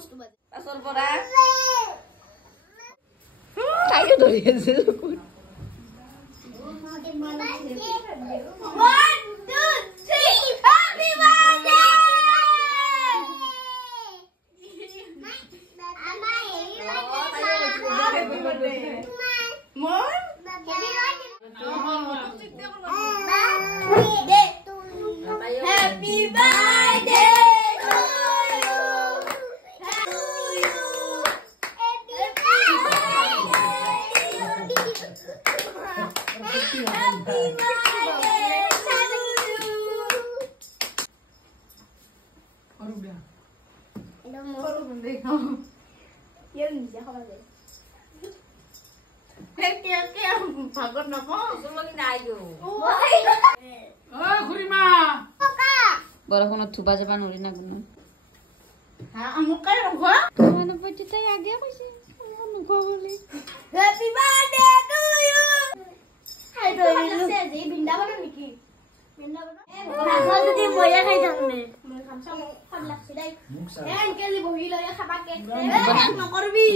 বস্তু বাজে পাছৰ পৰা তাইও ধৰি আছে ভাগত নকওঁ বৰষুণত থুবা যাবা নোৱাৰি না কোনো তাই আগে কৈছে নোখোৱা বুলি বৃন্দাবন নেকি যদি মইয়া খাই থাকো বহি লৈ খাবা কেক নকৰবি